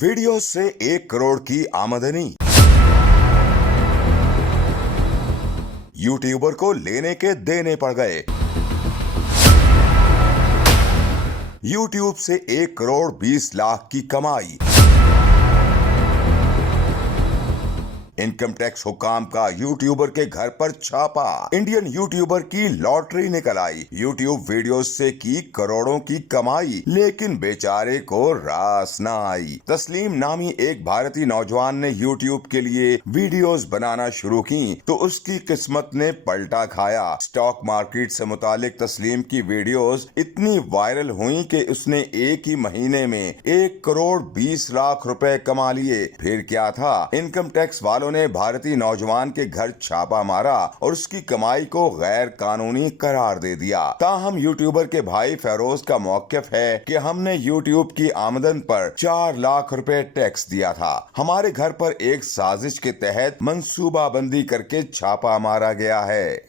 Video से 1 करोड़ की आमदनी। यूट्यूबर को लेने के देने पड़ गए। यूट्यूब से 1 करोड़ 20 लाख की कमाई। इनकम टैक्स हुकाम का यूट्यूबर के घर पर छापा। इंडियन यूट्यूबर की लॉटरी निकल आई। यूट्यूब वीडियोस से की करोड़ों की कमाई, लेकिन बेचारे को रास न आई। तस्लीम नामी एक भारतीय नौजवान ने यूट्यूब के लिए वीडियोस बनाना शुरू की तो उसकी किस्मत ने पलटा खाया। स्टॉक मार्केट से मुतालिक तस्लीम की वीडियोस इतनी वायरल हुई कि उसने एक ही महीने में 1 करोड़ 20 लाख रुपए कमा लिए। फिर क्या था, इनकम टैक्स वालों ने भारतीय नौजवान के घर छापा मारा और उसकी कमाई को गैर कानूनी करार दे दिया। ताहम यूट्यूबर के भाई फेरोज का मौकिफ है कि हमने यूट्यूब की आमदन पर 4 लाख रुपए टैक्स दिया था। हमारे घर पर एक साजिश के तहत मंसूबाबंदी करके छापा मारा गया है।